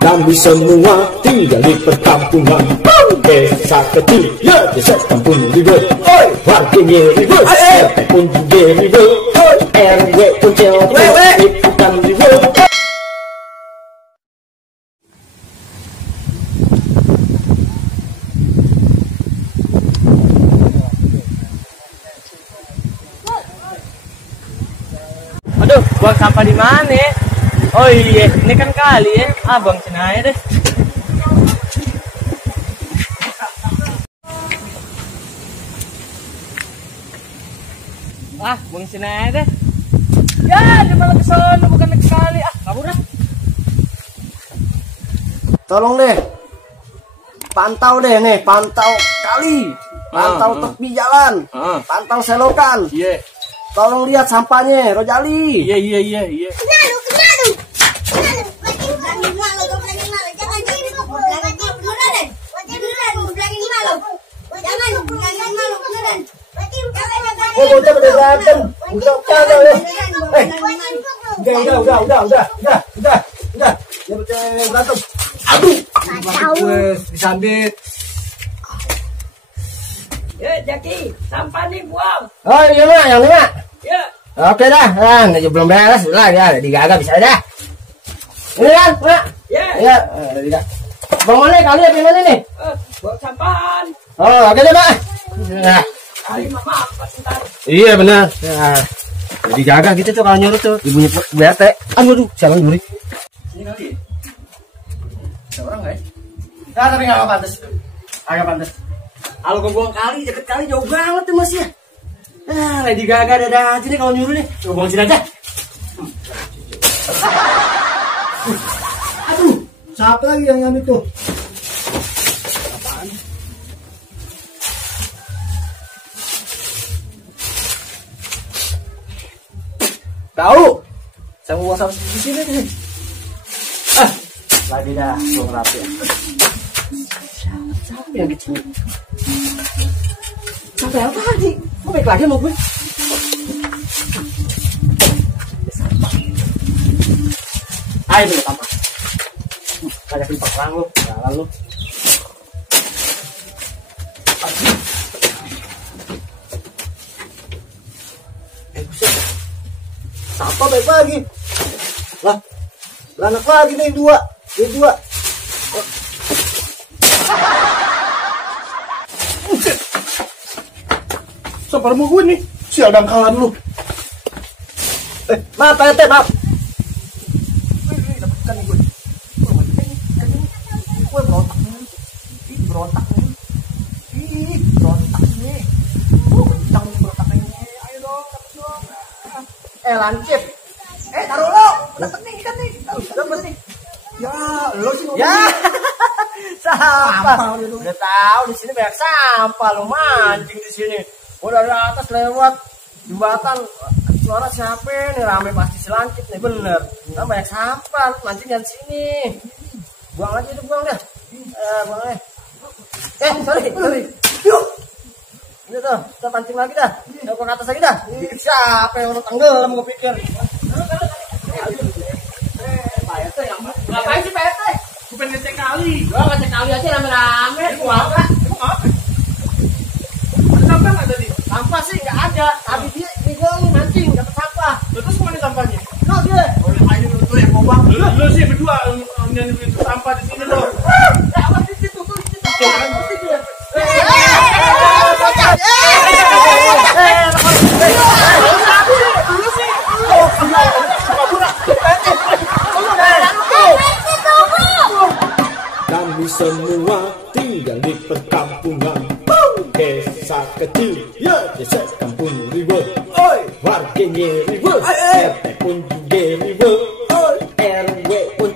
Kami semua tinggal di perkampungan. Desa kecil, ya desa kampung ribet. Warganya ribet, RT pun juga ribet. RW pun cewek, ikutan ribet. Aduh, buang sampah di mana? Oh iya, ini kan kali ya. Abang cenanya deh. Buang cenanya deh. Ya, dia malah ke sana bukan ke kali. Kabur dah. Tolong deh. Pantau deh nih, pantau kali. Pantau tepi jalan. Pantau selokan. Iya. Tolong lihat sampahnya, Rojali. Iya. Bocah pada berantem. Udah. Dia berantem. Aduh. Disambit. Ya, Jaki, sampah nih buang. Oh iya mak, yang ini mak. Ya. Oke dah, belum beres lah ya, digagal bisa dah. Ini kan, mak. Ya. Ya, tidak. Bang mana kali ya pindah nih? Buang sampahan. Oh, oke deh mak. Nah. Kali mama apa sebentar. Iya benar. Nah, jadi jaga gitu tuh kalau nyuruh tuh ibunya BRT. Aduh, siapa yang nyuri? Ini kali. Ada orang nggak ya? Nah, tapi nggak pantas. Agak pantas. Kalau gue buang kali, deket kali jauh banget tuh mas ya. Lady Gaga ada aja nih kalau nyuruh nih. Coba buang sini aja. Aduh, siapa lagi yang ngambil tuh? Tahu? Saya mau buang sampah di sini nih. Lagi dah, buang rapi. Siapa yang gitu? Sampai apa lagi? Mau baik lagi mau gue? Ayo dulu tambah. Ada pimpang lang lu, jalan lu. Buset. Siapa baik lagi? Lah anak lagi nih dua. Sabar mau gue nih, sial dangkalan lu. Maaf Pak RT, maaf. Dapatkan nih gue. Gue berontak nih. Berontak nih. Kencang nih berontak nih. Ayo dong, dapet dong. Lancip. Taruh lo. Dapet nih, ikan nih. Dapet nih. Ya, lo sih. Ya. Sampah. Udah tahu di sini banyak sampah, lo mancing di sini. Udah dari atas lewat jembatan. Suara siapa nih, rame pasti selancip nih, bener. Nah, banyak sampah, mancing di sini. Buang aja itu, buang dah. Buang aja. Sorry. Yuk. Ini tuh, kita pancing lagi dah. Kita ke atas lagi dah. Siapa yang orang tenggelam gue pikir. Ngapain sih Pak RT? Gue pengen ngecek kali. Gua ngecek kali aja rame-rame. Emang apa? Ada sampah nggak tadi? Sampah sih nggak ada. Tadi dia mancing dapat sampah. Terus kemana sampahnya? No dia. Ayo lu yang ngomong. Lu sih berdua nyari sampah di sini lo. Apa di situ tuh? Kami semua tinggal di perkampungan. Desa kecil, ya desa kampung ribet. Warganya ribet, RT pun juga ribet. RW pun